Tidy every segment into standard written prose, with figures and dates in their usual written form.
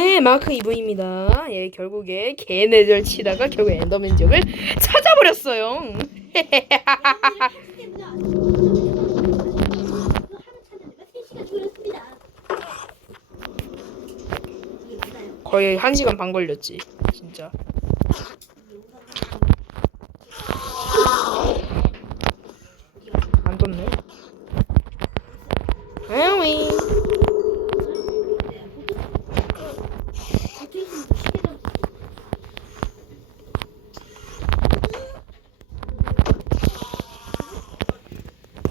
네, 마크 이브입니다. 예, 결국에 개네절 치다가 결국 엔더맨 지역을 찾아버렸어요. 거의 1시간 반 걸렸지, 진짜. 안 떴네. 아위.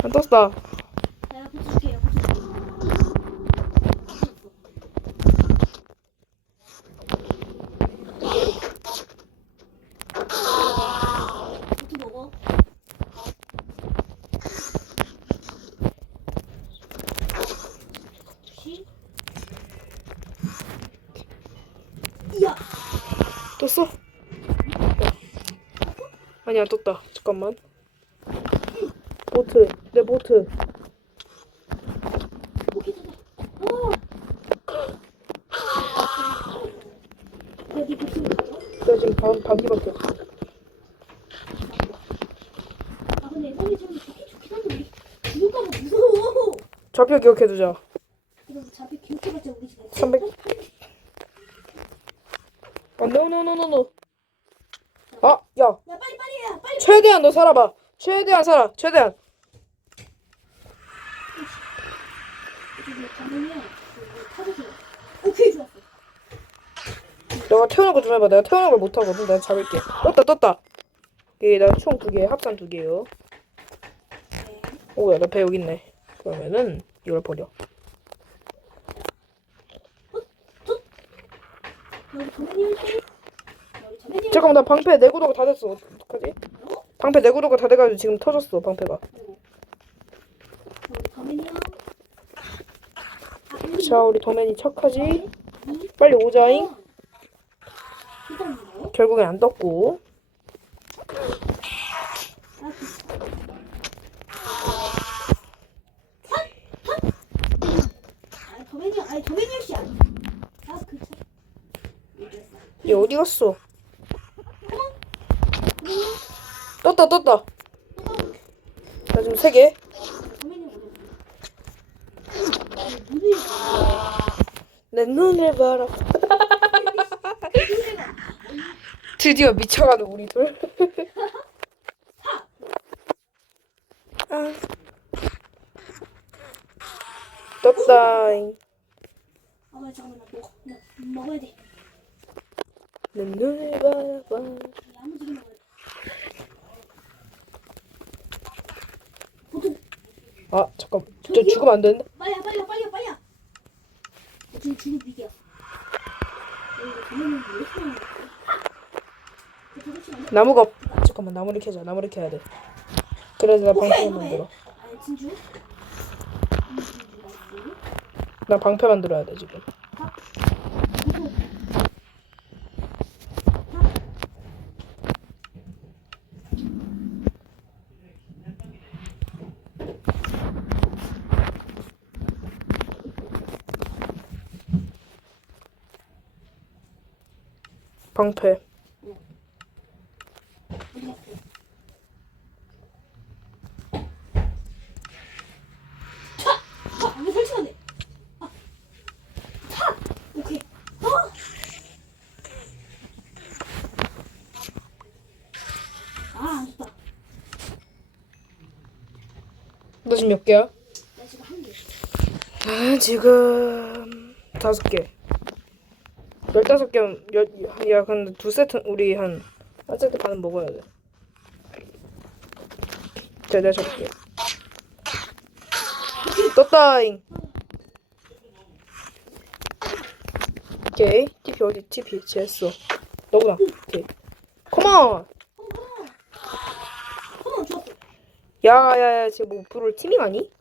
안 떴다. 떴어? 아니 안 떴다. 잠깐만. 보트, 내 보트. 나 지금 반기밖에 없어. 좌표 기억해두자. 300. 노노노노노. 아, 야. 빨리. 최대한 너 살아봐. 최대한 살아. 최대한. 오케이, 좋았어. 너가 태어난 거 좀 해봐. 내가 태어난 걸 못하거든. 내가 잡을게. 떴다. 나 총 2개, 합산 2개요. 오야, 나 배 여기 있네. 그러면은 이걸 버려. 잠깐만, 나 방패 내구도가 다 됐어. 어떡하지? 방패 내구도가 다 돼가지고 지금 터졌어, 방패가. 자, 우리 더맨이 착하지? 빨리 오자잉. 결국엔 안 떴고. 얘 어디 갔어? 떴다. 나 지금 3개. 내 눈을 봐라. 드디어 미쳐가는 우리 둘. 아. 떴다잉. 잠깐만, 나 먹어야 돼. 내 눈을 바라봐. 야무지게 먹어야 돼. 아, 잠깐. 저 죽으면 안 되는데? 빨리야. 지금 죽을 비기야. 나무가 잠깐만, 나무를 캐자. 나무를 캐야 돼. 그래서 나 방패 만들어. 진주? 나 방패 만들어야 돼 지금. 방패. 이거 설치면 돼. 오케이. 안 좋다. 너 지금 몇 개야? 나 지금 1개. 아, 지금 5개. 15개. 야, 근데 2세트 우리 한 세트 반은 먹어야 돼. 자, 내가 잡을게. 떴다잉. 오케이. TP 어디? TP 제했어. 너구나. 오케이. 컴온. 좋았어. 야야야, 지금 뭐 브롤 티밍 아니?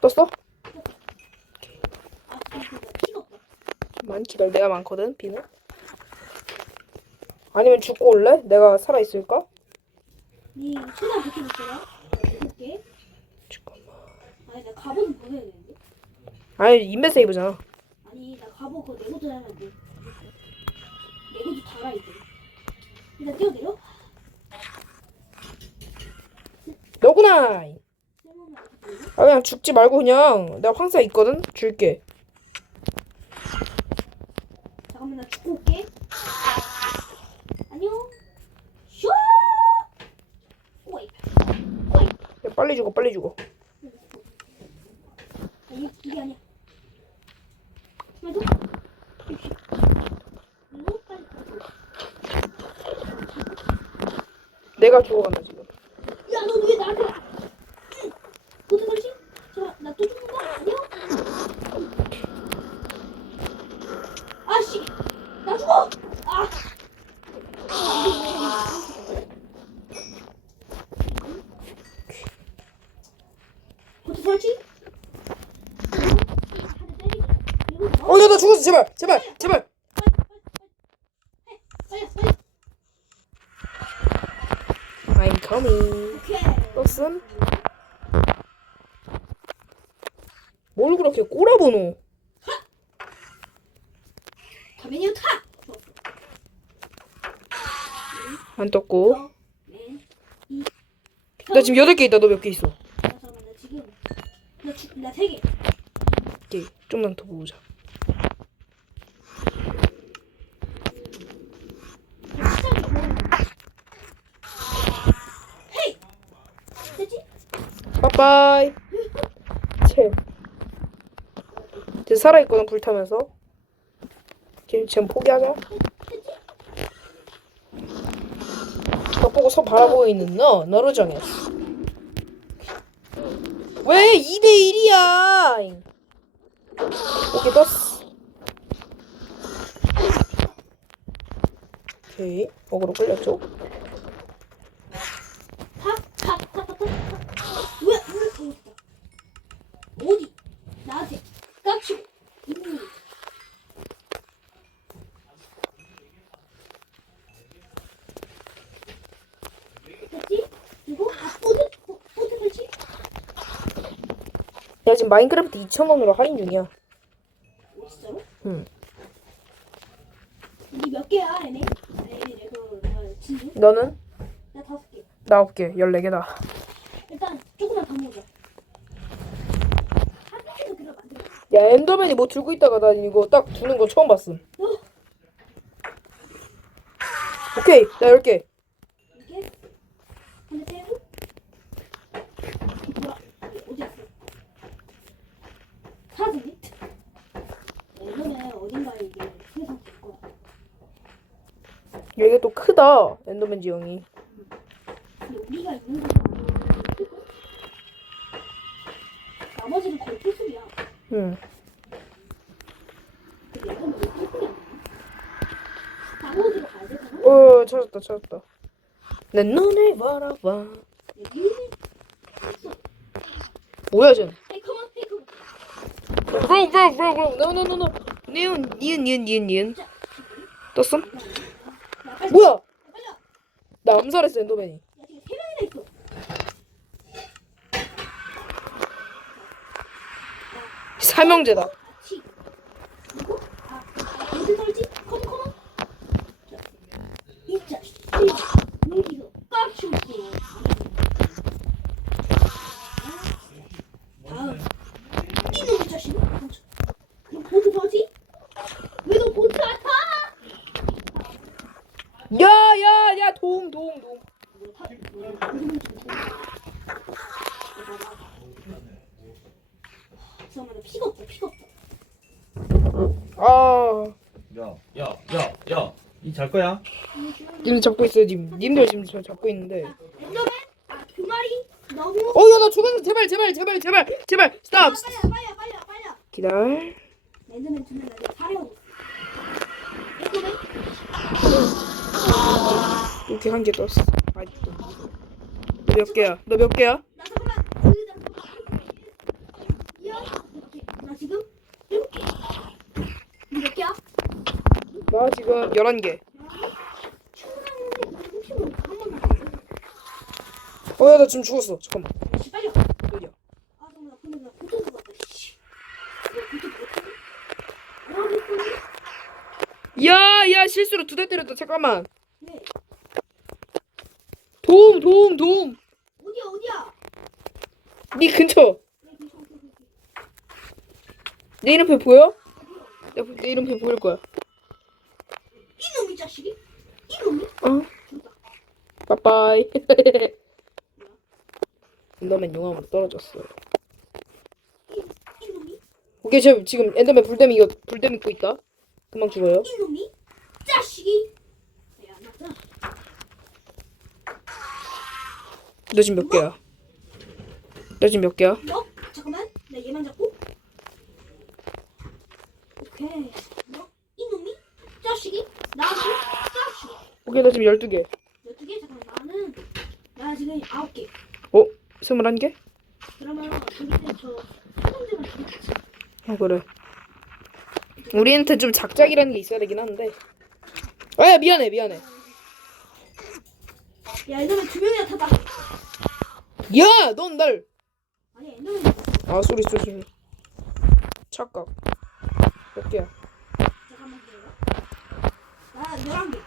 떴어? 피가 없다. 많이 기다려. 내가 많거든, 비는. 아니면 죽고 올래? 내가 살아있을까? 니 최대한 버텨볼게요. 볼게. 잠깐만. 아니 나 갑옷은 벗어야 되는데. 아니, 인벤 세이브잖아. 아니 나 바보 그거 내고도 하면 안 돼. 내고도 달아 이제. 일단 뛰어내려. 너구나. 세모는 어떻게 되지? 아 그냥 죽지 말고 그냥 내가 황사 있거든. 줄게. 잠깐만 나 죽고 올게. 안녕. 슈. 오이. 오이. 야, 빨리 죽어 빨리 죽어. 이게 아니야. 맞아? 이거 빨리 가져. 내가 죽어간다 지금. 야, 너 왜 나한테? 응. 어디 걸지? 자, 나 또 죽는 거 아니야? 아씨, 나 죽어. 아. 어디 걸지? 한대 때리기. 그리고 야 나 죽었어 제발 제발 제발. 빨리, 빨리. I'm coming. 오케이. 떴음? 뭘 그렇게 꼬라보노? 가면이요 타. 안 떴고. 네. 이. 나 지금 8개 있다. 너 몇 개 있어? 잠깐만 나 지금 나 3개. 오케이. 좀만 더 보자. 시작이 좋아. 헤이. 됐지? 빠빠이. 쟤 살아있거든 불타면서. 지금 포기하자. 됐지? 벽 보고 서 바라보고 있는 너로 정해. 왜 2대1이야? 오케이 떴어. 오케이 어그로 끌렸죠? 왜 어디? 어디? 나한테 깝치고 있는 거. 됐지? 이거 보드 설치? 야 지금 마인크래프트 2,000원으로 할인 중이야. 진짜로? 응. 니 몇 개야, 얘네? 얘네 그 진주? 너는? 나 5개. 나 9개 14개다. 일단 조금만 더 모으자. 한 개도 그냥 만들어. 야 엔더맨이 뭐 들고 있다가 나 이거 딱 두는 거 처음 봤음. 오케이 나 10개. 이렇게 한대 때리고. 뭐야? 어디 갔어? 사라졌니? 예전에 어딘가에 이게 세상 될 거야. 야 이게 또 크다 엔더맨 지형이. 근데 우리가 있는 곳은 아니고 나머지는 거의 필수야. 응. 근데 얘는 왜 필수야? 나머지로 가야 되잖아. 찾았다. 내 눈을 바라봐. 여기는 필수. 뭐야 쟤? 헤이 컴온 헤이 컴온. No. 니은. 떴음? 야 빨리. 뭐야? 빨리 와. 나 암살했어 엔더맨이. 야 지금 3명이나 있어. 사명제다. 같이. 그리고 어디 설지? 컴온. 자, 이 자식. 여기서 깍치고 있어. 다음. 이놈의 자식. 그럼 보드 뭐지? 왜 너 보드 안 타? 야 도움. 잠깐만 나 피가 없다. 아 야, 이 잘 거야? 님 잡고 있어요 지금. 님들 지금 저 잡고 있는데. 엔더맨? 두 마리? 너무 야 나 죽었어. 제발 스탑. 빨리 기다려. 엔더맨 두면 나 이제 사려고 엔더맨? 이렇게 한 개 떴어. 아직도. 너 몇 개야? 나 잠깐만 나 지금 7개 너 몇 개야? 나 지금 11개. 충분한데 혹시 모르 한 번만 야 나 지금 죽었어. 잠깐만. 씨 빨리 와. 어디야? 아 잠깐만 나 근데 나 고통 것 같다 씨. 너 고통 못하니? 아 됐구나 야 실수로 2대 때렸다. 잠깐만. 네. 도움. 어디야? 네 근처. 네, 괜찮아. 내 이름표 보여? 내 이름표 보일 거야. 이놈이 자식이? 이놈이? 어. 죽었다. 빠빠이. 엔더맨 용암으로 떨어졌어. 이놈이? 오케이, 지금 엔더맨 불댐 입고 있다. 금방 죽어요. 이놈이? 자식이? 야, 맞다. 너 지금 몇 개야? 너 지금 몇 개야? 너? 잠깐만. 나 얘만 잡고. 오케이. 너? 이놈이? 자식이? 나도? 자식. 오케이, 너 지금 12개. 12개? 잠깐만. 나 지금 9개. 21개? 그러면 저기는 저 사람들만 죽였지. 그래. 우리한테 좀 작작이라는 게 있어야 되긴 하는데. 아, 미안해. 야, 엔더맨 2명이나 탔다. 야, 넌 날. 아니, 엔더맨 아, 쏘리. 착각. 몇 개야? 잠깐만 기다려. 나 11개.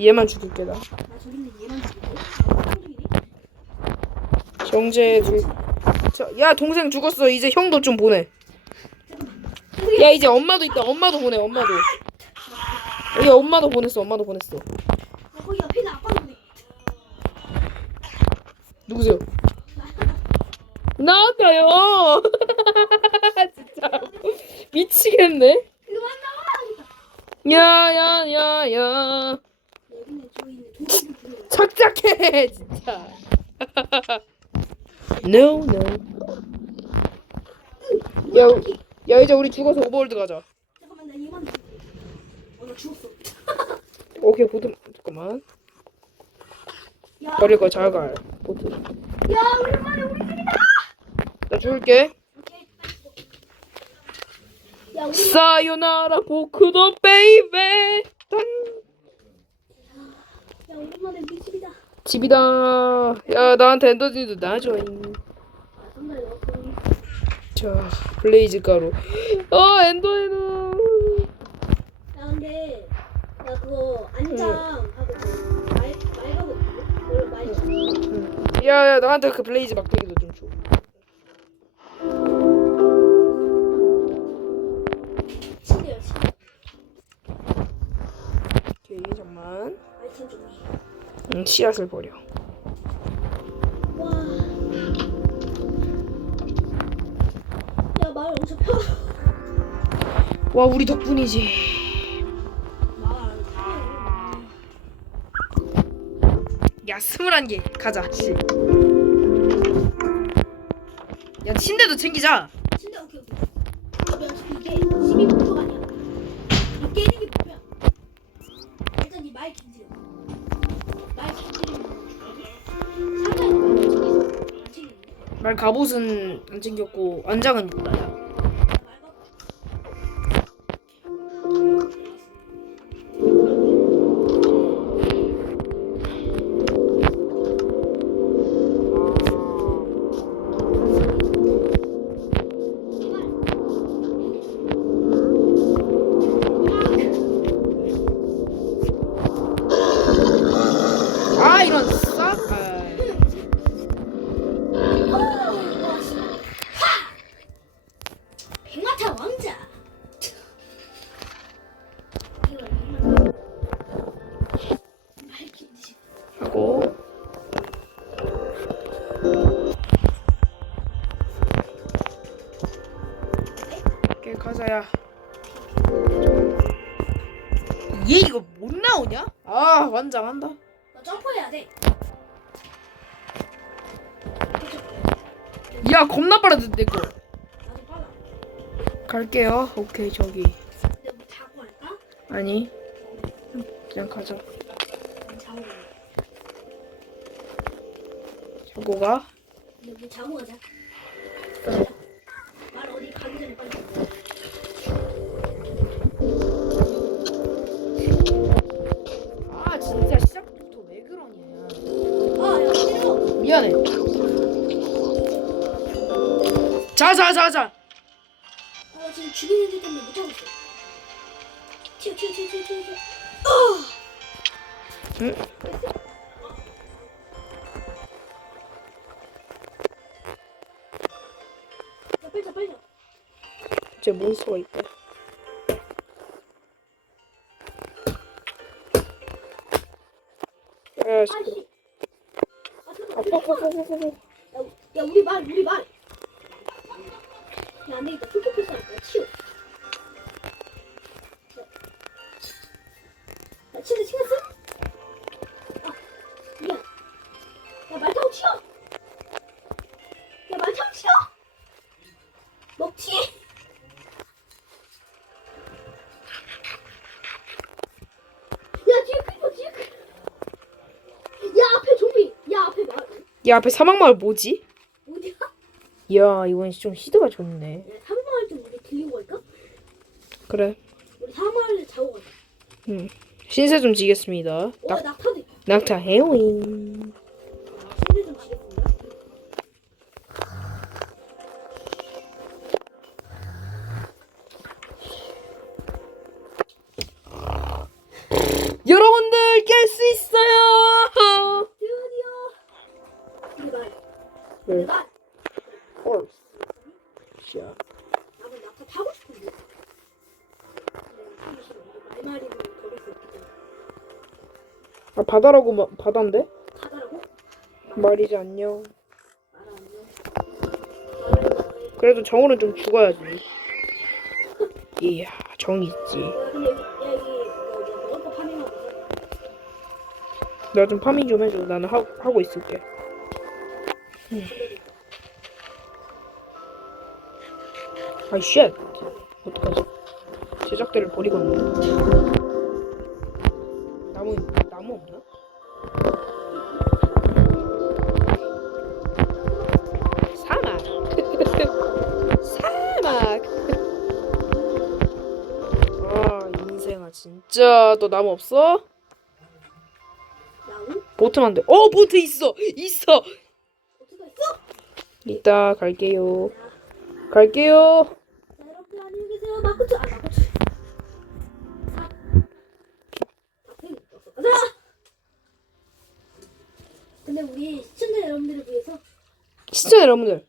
얘만 죽일게, 나. 나 저기 있는 얘만 죽이고. 한쪽이니? 정제 야, 동생 죽었어. 이제 형도 좀 보내. 잠깐만. 야, 이제 엄마도 있다. 엄마도 보내. 엄마도. 여기 엄마도 보냈어. 나 거기 옆에 있는 아빠도 보내. 누구세요? 나왔어요. 진짜 미치겠네. 그만 나와! 야야야야. 여기는 저기 있는 동생들 부르고. 착착해 진짜. No. 야 이제 우리 죽어서 오버월드 가자. 잠깐만, 나 얘만 죽일게. 나 죽었어. 오케이 보드 잠깐만. 야, 버릴 거 잘 갈. 보드. 야, 오랜만에 우리 집이다! 나 죽을게. 오케이, 빨리 죽어. 야, 우리 사요나라 보쿠도 베이베. 딴. 야, 오랜만에 우리 집이다. 집이다. 야 나한테 엔더진도 놔줘. 정말 넣었어. 자 블레이즈 가루. 엔더에는. 야, 근데 나 그거 안장하고 말가거든. 원래 말 치는 야야 나한테 그 블레이즈 막대기도 좀 줘. 친구야, 친구. 오케이 잠만. 말 치는 좀. 씨앗을 버려. 와. 야, 말 엄청 펴. 와 우리 덕분이지. 말. 야 21개 가자. 씨. 야 침대도 챙기자. 침대 오케이. 야, 이게 12목표가 아니야. 이 깨는 게 목표야. 일단 이 말 긴지려. 말 긴지리면 상자에 말 챙기서 안 챙겼네. 말 갑옷은 안 챙겼고 안장은 있다. 야. 아 이런 싹. 백마타 왕자. 말 긴지. 하고. 오케이 가자야. 얘 이거 못 나오냐? 아 완장한다. 나 점프해야 돼. 야 겁나 빠르던데 내 거. 나도 빨라. 갈게요. 오케이 저기. 근데 뭐 자고 갈까? 아니 그냥 가자. 자고. 자고 가. 근데 뭐 자고 가자. 말 어디 가기 전에 빨리. 아 진짜 시작부터 왜 그러냐. 아, 야, 때려. 미안해. 자자자자. 아, 지금 죽이는 애 때문에 못 잡았어. 치워. 응? 빨리. 이제 몬스터가 있다. 야, 시끄러. 아씨. 아파파파파파. 야, 우리 말. 야, 안 되겠다. 풀코피스 할 거야. 치워. 야, 치웠어? 아, 미안. 야, 말 타고 치워. 먹지. 야, 뒤에 크리퍼. 야, 앞에 좀비. 야, 앞에 말. 야, 앞에 사막마을 뭐지? 어디야? 야, 이건 좀 시드가 좋네. 야, 사마을 좀 우리 들리고 갈까? 그래. 우리 사마을 자고 가자. 응. 신세 좀 지겠습니다. 오, 낙타도 있다. 낙타 해오잉. 신을 좀 지겠습니다. 여러분들 깰 수 있어요. 드디어. 우리 말. 네. 말. 헐스. 자, 나는 낙타 타고 싶은데. 타기 싫어. 말말이는 버릴 수 없기 아 바다라고 바다인데? 타다라고? 말이지 안녕. 말아 안녕. 그래도 정우는 좀 죽어야지. 이야, 정이 있지. 근데 여기 먹을 거 파밍하고 있어. 나 좀 파밍 좀 해줘. 나는 하고 있을게. 아이 쉣. 어떡하지? 제작대를 버리고 있네. 나무 없나? 사막. 사막. 아, 인생아 진짜 너 나무 없어? 나무? 보트만 돼. 보트 있어. 어디가 있어? 이따 갈게요. 갈게요. 자, 여러분들 안녕히 계세요. 마코츠. 마코츠. 가자. 근데 우리 시청자 여러분들을 위해서 시청자 여러분들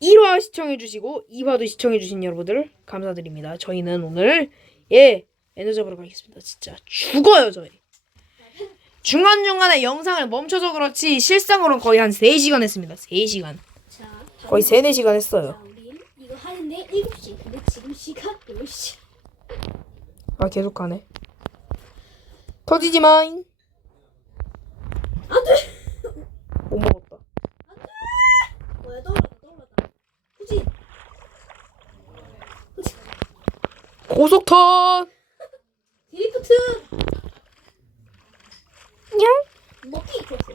1화 시청해주시고 2화도 시청해주신 여러분들 감사드립니다. 저희는 오늘 에너지 잡으러 가겠습니다. 진짜 죽어요 저희. 중간중간에 영상을 멈춰서 그렇지 실상으로는 거의 한 3시간 했습니다. 3시간. 자, 거의 3, 4시간 했어요. 자, 우리 이거 하는데 7시. 근데 지금 시간 10시. 아 계속하네. 터지지마잉. 안돼. 못 먹었다. 뭐야, 떠올랐다. 후진. 고속턴. 드리프트. 냥. 먹기 좋았어.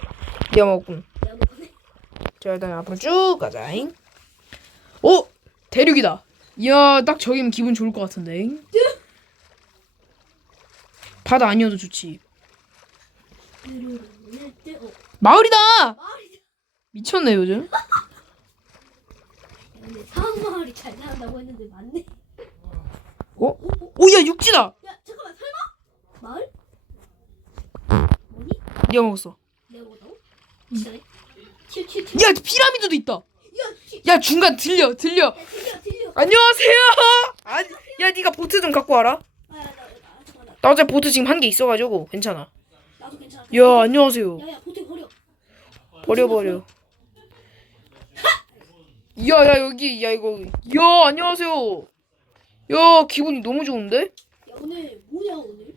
미어먹군. 내가 먹었네. 자 일단 앞으로 쭉 가자잉. 오! 대륙이다. 이야 딱 저기면 기분 좋을 것 같은데. 바다 아니어도 좋지. 마을이다! 마을이. 미쳤네 요즘. 근데 상마을이 잘 나간다고 했는데 맞네. 오야 육지다! 야, 잠깐만, 설마? 마을? 뭐니? 니가 먹었어. 내가 먹었다고? 진짜네? 튀어. 야 피라미드도 있다. 야, 야 중간 들려. 들려. 안녕하세요. 아니, 야 니가 보트 좀 갖고 와라. 잠깐만. 나 어제 보트 지금 한 개 있어가지고 괜찮아. 나도 괜찮아. 야 안녕하세요. 야, 보트 버려. 야 여기 야 이거 야 안녕하세요. 야 기분이 너무 좋은데? 야, 오늘 뭐냐, 오늘?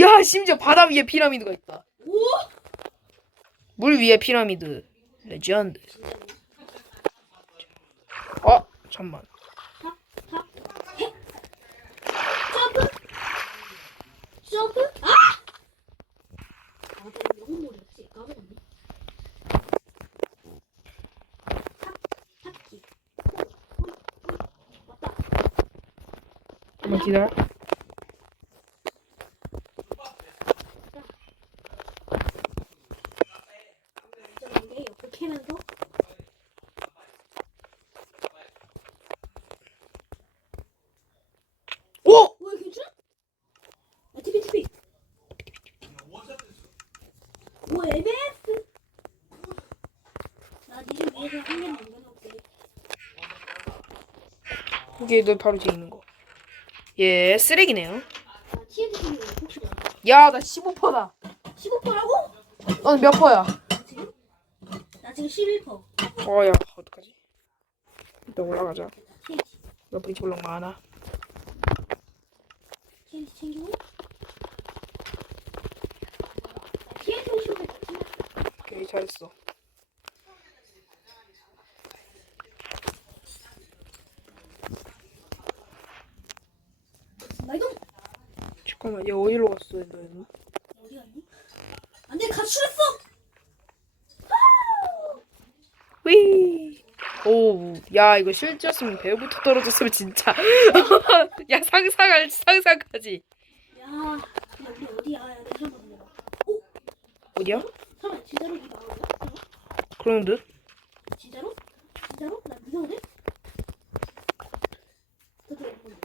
야 심지어 바다 위에 피라미드가 있다. 오! 물 위에 피라미드. 레전드. 진짜네. 잠만. 해. 점프. 아! 나 영혼 머리였지. 까먹었네. 탑키. 왔다. 잠만 기다려. 이게 옆에 캐면서 오! 왜 괜찮아? MF. 나 니를 위해서 한 개만 남겨놓을게. 이게 너 바로 뒤에 있는 거. 예, 쓰레기네요. 아, TNT 중에 혹시 뭐야? 야, 나 15%다. 15%라고? 너는 몇 퍼야? 지금? 나 지금 11%. 야, 어떡하지? 일단 올라가자. TNT. 너 브릿지 블록 많아. TNT 챙기고. TNT 50%. 오케이, 잘했어. 나 이거 잠깐만, 얘 어디로 갔어, 너는? 어디 갔니? 안돼 가출했어. 휘. 오, 야, 이거 실제였으면 배부터 떨어졌으면 진짜. 야, 상상하지. 야, 근데 우리 어디야? 야, 내가 한번 불러봐. 어디야? 잠깐 진짜로 이 마을이야? 잠깐. 그런 듯? 진짜로? 진짜로? 나 무서운데? 저쪽 없는데.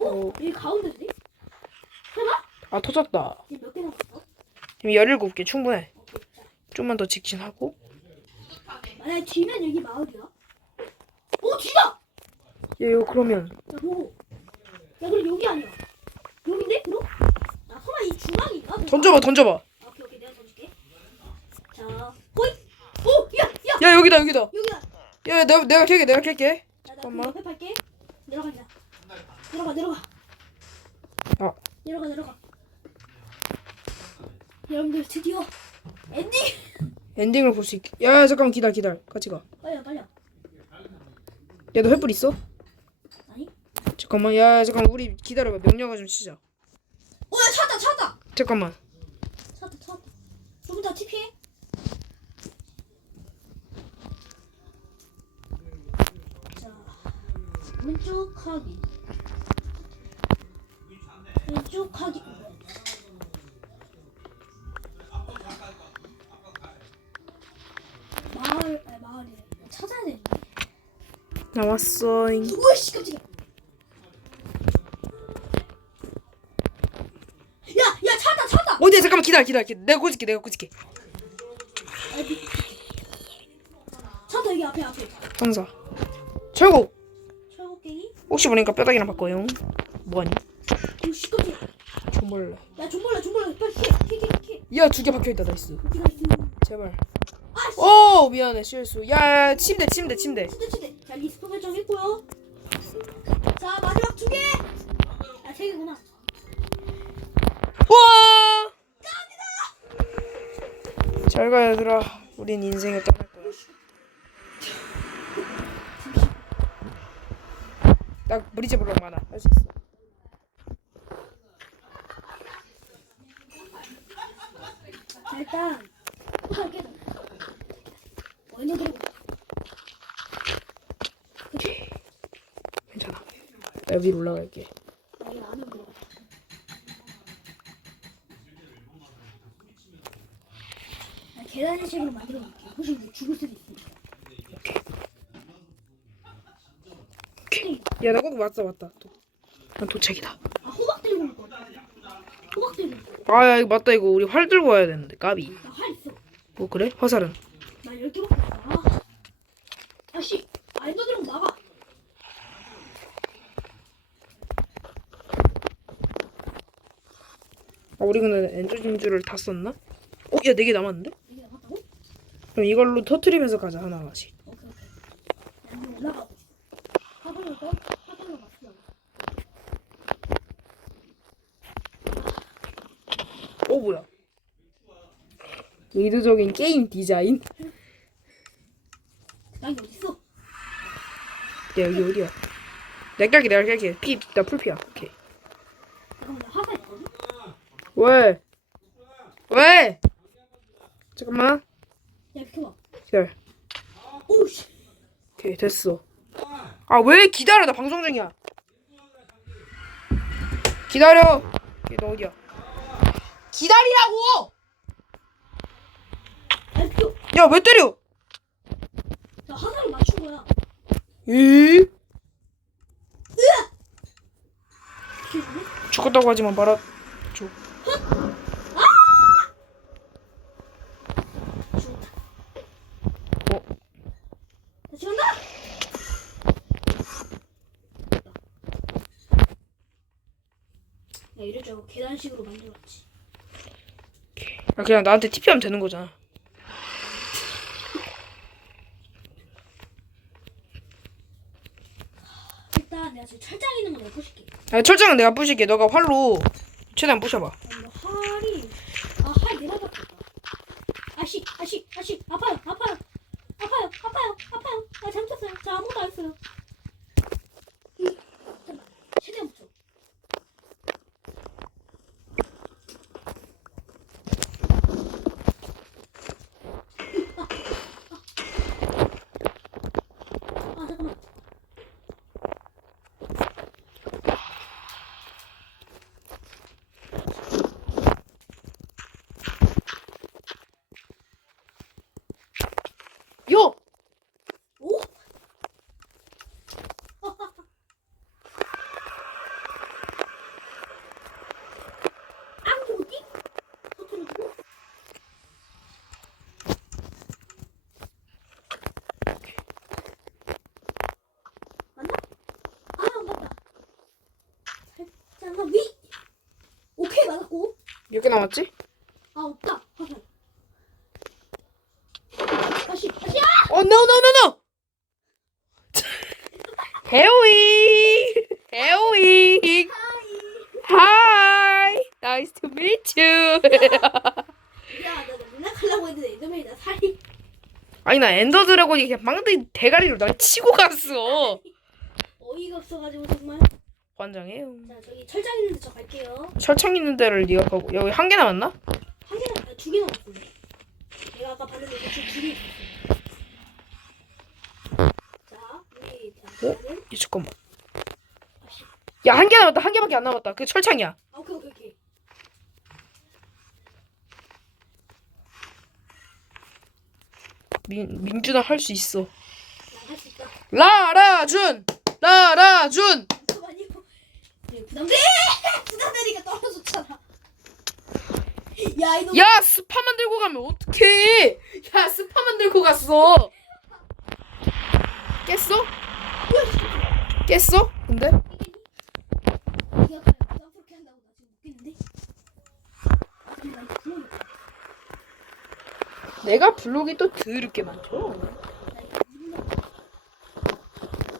여기 가운데인데? 설마? 아, 터졌다. 지금 몇 개 남았어? 지금 17개 충분해. 오케이. 자, 좀만 더 직진하고. 만약에 뒤면 여기 마을이야? 뒤다! 야, 얘, 이거 그러면. 보고. 야, 그럼 여기 아니야. 여긴데? 그럼? 나 설마 이 중앙인가? 던져봐. 오케이, 내가 던질게. 자, 호이! 야! 야, 여기다. 여기다! 야, 내가 캘게. 자, 나 잠깐만. 그 옆에 팔게. 내려가자. 내려가. 아. 내려가. 여러분들 드디어 엔딩! 엔딩을 볼 수 있게. 야, 잠깐만, 기다려. 같이 가. 빨리. 야, 너 횃불 있어? 아니? 잠깐만, 야, 잠깐만, 우리 기다려봐. 명령을 좀 치자. 야, 찾았다! 잠깐만. 찾았다. 조금 더 TP해. 자, 왼쪽 하기. 마을이래. 찾아야 되는데. 나왔어잉. 우와씨, 깜짝이야. 야, 찾았다. 어디야? 잠깐만, 기다려. 내가 꽂을게. 찾았다, 여기 앞에. 황사. 철곡. 철곡갱이. 혹시 모르니까 뼈다귀랑 바꿔요. 뭐하니? 우씨, 깜짝이야. 존벌레. 야, 존벌레. 빨리 캐. 야, 2개 박혀있다. 나이스. 어디가 있어? 제발. 아씨. 오, 미안해. 실수. 야, 침대. 침대. 자, 리스폰 설정했고요. 자, 마지막 2개. 아, 3개구나. 우와! 잘 가, 얘들아. 우린 인생을 떠날 거야. 나 브릿지 블록 많아. 할 수 있어. 자, 일단 포탈 깨자. 완전 들어. 괜찮아. 나 위로 올라갈게. 여기 안으로 들어가. 계단식으로 만들어 놓을게. 혹시 우리 죽을 수도 있으니까. 오케이. 야, 나 꼭 왔다. 난 도착이다. 호박 들고 올 거야. 호박 들고 올 거야. 아, 야, 이거 맞다. 이거 우리 활 들고 와야 되는데. 까비. 나 활 있어. 뭐 그래? 화살은? 나 12개밖에 없어. 아씨. 엔더 드래곤 막아. 아, 우리 근데 엔저 진주를 다 썼나? 야, 4개 남았는데? 이게 나갔다고? 그럼 이걸로 터트리면서 가자. 하나씩. 오케이. 나 이제 올라가고 있어. 화살로 맞추려고. 뭐야? 의도적인 게임 디자인? 나 이거 어딨어? 야, 여기 어디야? 내가 깔게. 나 풀피야. 오케이. 잠깐만, 나 화살 있거든? 왜? 잠깐만. 야, 비켜봐. 기다려. 오우씨. 오케이, 됐어. 아, 왜 기다려? 나 방송 중이야. 기다려. 오케이, 너 어디야? 기다리라고! 야, 비켜. 야, 왜 때려? 나 화살을 맞춘 거야. 에? 비켜줄래? 죽었다고 하지만 말아. 줘. 야, 이럴 줄 알고 계단식으로 만들었지. 아, 그냥 나한테 TP하면 되는 거잖아. 일단 내가 지금 철장 있는 거 내가 부실게. 아, 철장은 내가 부실게. 너가 활로 최대한 부셔봐. 근데 활이 활 내가 바꿨다. 아씨 아파요. 아 잘못했어요. 저 아무것도 안 했어요. 잠깐만 최대한 붙여. 잠깐만. 요! 오? 앙조디? 서툴러주고? 맞나? 맞다. 살짝만 위! 오케이, 맞았고. 몇 개 남았지? 없다. 화살. 다시! 어, no, no, no, no! 해오잉! 해오잉! Hi! Nice to meet you! 야, 나 농락하려고 했는데 애들이 나 살이. 아니, 나 엔더 드래곤이 그냥 망대 대가리로 날 치고 갔어. 어이가 없어가지고 정말. 환장해요. 자, 저기 철장 있는데 저 갈게요. 철창 있는 데를 네가 가고 여기 한 개 남았나? 한 개나, 두 개 남았어. 내가 아까 봤는데 두 개 있었어. 자, 우리 대학교는 잠깐만. 야, 한 개 남았다. 한 개밖에 안 남았다. 그게 철창이야. 오케이. 민준아 할 수 있어. 할 수 있다. 라라준! 라라준! 잠깐만요. 네, 부담되니까 떨어졌잖아. 야, 이거. 야, 스파만 들고 가면 어떡해? 야, 스파만 들고 갔어. 깼어? 깼어? 근데? 네가 그냥 그렇게 한다고 나 지금 웃기는데? 잠깐만, 구멍이 있다. 내가 블록이 또 더럽게 많죠. 나 이거 누르면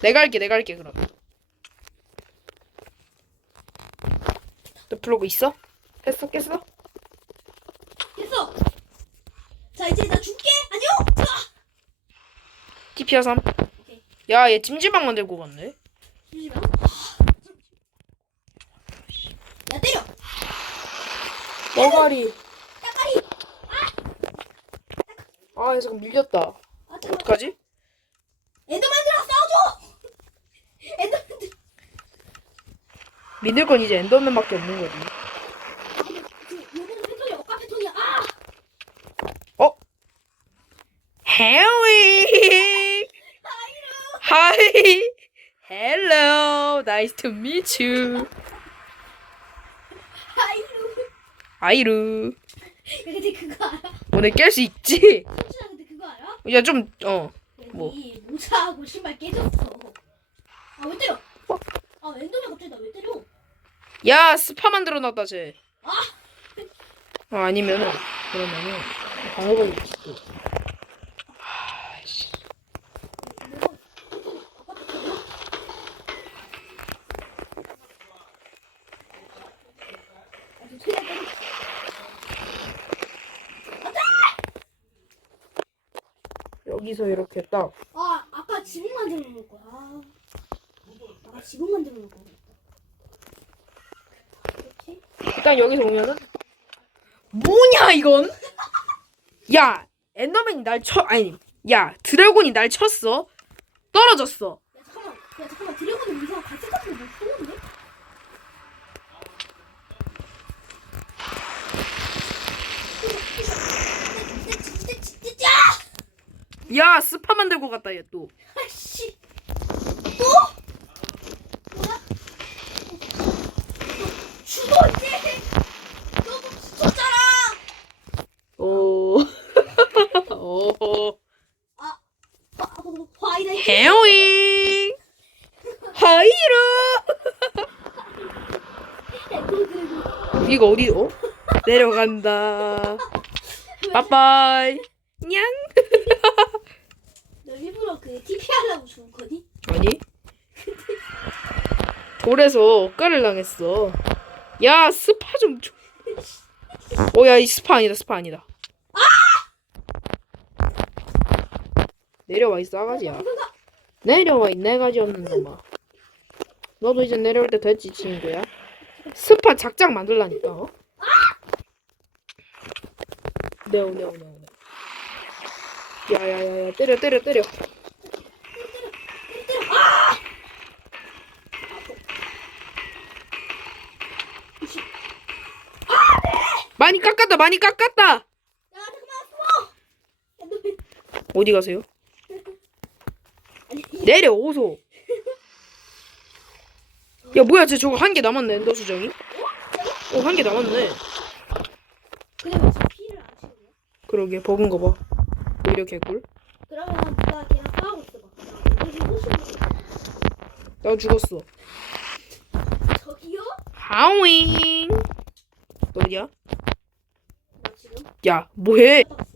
내가 할게 그럼. 너 블록 있어? 했어? 깼어? 됐어. 자, 이제 나 줄게. 안녕. 자. TP야 3. 오케이. 야, 얘 찜질방만 들고 갔네. 잠시만. 야, 때려. 머가리. 따까리. 아, 잠깐 밀렸다. 잠깐만. 어떡하지? 엔더맨들랑 싸워줘. 엔더맨들. 믿을 건 이제 엔더맨밖에 없는 거지. 요거는 패턴이 억까 패턴이야. 어? 해리. Hi. Hello. Nice to meet you. 아이루. 아이루. 야, 근데 그거 알아? 오늘 깰 수 있지? 삼촌아, 근데 그거 알아? 야, 좀 뭐? 여기 모자하고 신발 깨졌어. 아, 왜 때려? 엔더맨 갑자기 나 왜 때려? 야, 스파 만들어놨다 쟤. 아! 아니면은 그러면은 방어복이 있어. 내가 패턴이 억까 패턴이야? 아, 저 최대한 때려. 여기서 이렇게 딱. 아까 지붕 만들어 놓을 거야. 아까 지붕 만들어 놓을 거야. 이렇게. 일단 여기서 오면은 뭐냐 이건? 야, 엔더맨이 날 아니, 야, 드래곤이 날 쳤어. 떨어졌어. 야, 잠깐만. 드래곤은 이상 갈색 같은 거못 쏘는데? 야, 스파 만들고 갔다 얘 또. 아씨. 또? 뭐야? 죽어 이제. 너무 지쳤잖아. 오. 오. 화이다. 해오잉. 하이루. 엔더 드래곤. 여기가 어디? 내려간다. 빠빠이. 냥. 너 일부러 그 TP 하려고 죽은 거니? 아니? 돌에서 억가를 당했어. 야, 스파 좀 줘. 야, 이 스파 아니다, 스파 아니다. 내려와, 이 싸가지야. 내려와, 이 내가지 없는 놈아. 너도 이제 내려올 때 됐지, 친구야. 스파 작작 만들라니까, 어? 네오. 야야야야, 때려. 많이 깎았다. 야 잠깐만 숨어. 야, 너 왜- 어디 가세요? 아니 내려오소. 야, 뭐야, 쟤 저거 한 개 남았네, 엔더 수정이. 한 개 남았네. 근데 왜 지금 피를 안 치는 거야? 그러게, 버그인 거 봐. 오히려 개꿀. 그러면 누가 걔랑 싸우고 있어봐. 너 지금 호수로 나 죽었어. 저기요? 하윙. 너 어디야? 나 지금 야, 뭐해? 갔다 왔어.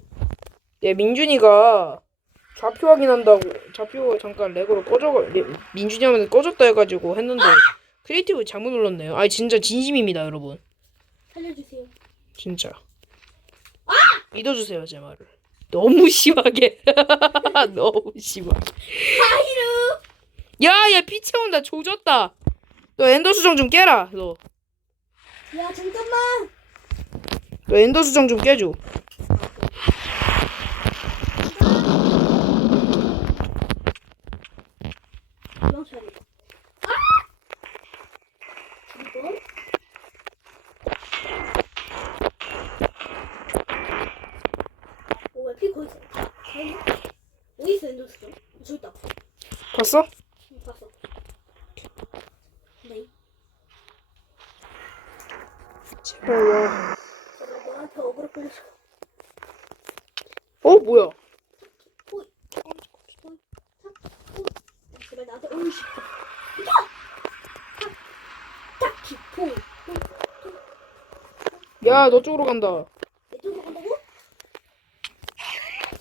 야, 민준이가 좌표 확인한다고 좌표 잠깐 렉으로 민준이 하면 꺼졌다 해가지고 했는데 크리에이티브 잘못 눌렀네요. 아니, 진짜 진심입니다, 여러분. 살려주세요. 진짜. 믿어주세요, 제 말을. 너무 심하게. 너무 심하게. 하이루. 야, 피 채운다. 조졌다. 너 엔더 수정 좀 깨라. 너 야 잠깐만. 엔더 수정 좀 깨줘. 도망쳐야 돼. 아! 그리고 왜 피 거기 있어? 아니? 어디 있어 엔더스? 저기 있다. 봤어? 응, 봤어. 네. 제발요. 제발 너한테 어그로 끌려서. 뭐야? 호이. 제발 나한테 오이씨. 이겨! 딱히 포. 야, 너 쪽으로 간다. 내 쪽으로 간다고?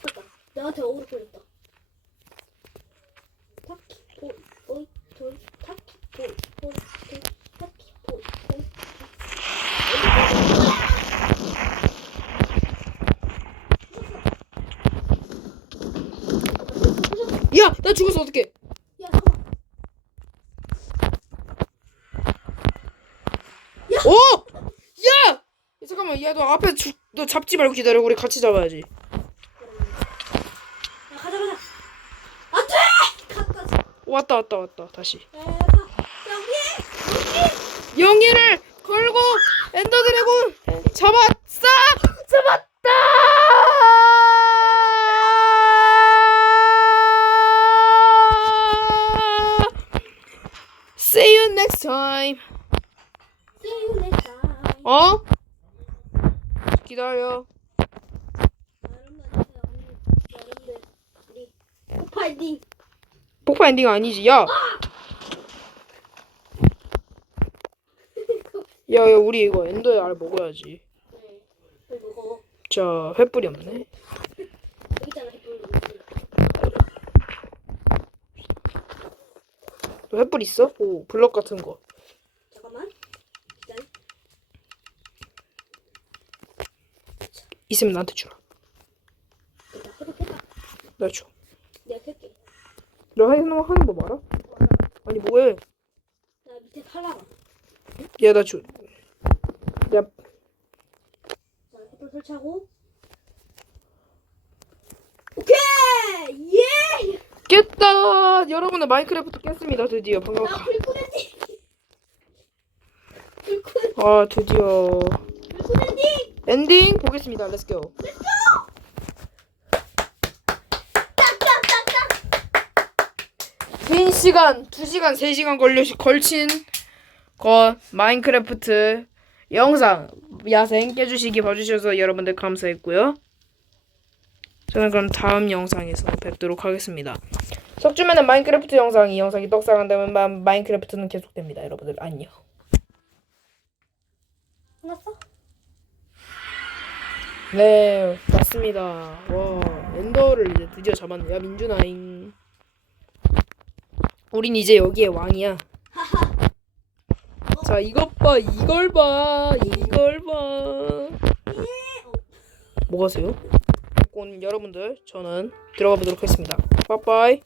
됐다. 나한테 어그로 끌렸다. 타키 포. 오이. 돌. 타키 포. 오이. 돌. 타키 포. 오이. 야, 나 죽었어. 어떡해? 야 잠깐만. 오! 야! 잠깐만. 야, 너 앞에 너 잡지 말고 기다려. 우리 같이 잡아야지. 야 가자. 안돼! 갔다. 왔다. 다시. 야 여기. 영예를 걸고 엔더 드래곤 잡았어! 잡았다! See you next time. See you next time. 어? 기다려. 여러분들 우리 폭발딩. 폭파 엔딩 아니지. 야. 야, 우리 이거 엔더의 알 먹어야지. 네. 뭘 먹어? 자, 횃불이 없네. 여기 있잖아 햇불. 너 횃불 있어? 오, 블럭 같은 거. 잠깐만. 기다려. 있으면 나한테 주라. 됐다. 해볼까? 나 줘. 내가 켤게. 너 하는 법 알아? 아니, 뭐해? 나 밑에 팔라가. 야, 나 줘. 야, 자, 햇불 설치하고. 오케이! 예! 깼다! 여러분의 마인크래프트 깼습니다, 드디어. 나 반갑다. 불꽃엔딩! 불꽃, 아, 드디어. 불꽃엔딩! 엔딩 보겠습니다. 렛츠고. 긴 시간, 2시간, 3시간 걸친 마인크래프트 영상 야생 깨주시기 봐주셔서 여러분들 감사했고요. 저는 그럼 다음 영상에서 뵙도록 하겠습니다. 석주면은 마인크래프트 이 영상이 떡상한다면 마인크래프트는 계속됩니다. 여러분들 안녕. 끝났어? 네, 맞습니다. 와, 엔더를 이제 드디어 잡았네. 야, 민준아잉. 우린 이제 여기의 왕이야. 자, 이것 봐, 이걸 봐, 이걸 봐. 뭐 하세요? 여러분들, 저는 들어가 보도록 하겠습니다. 빠빠이.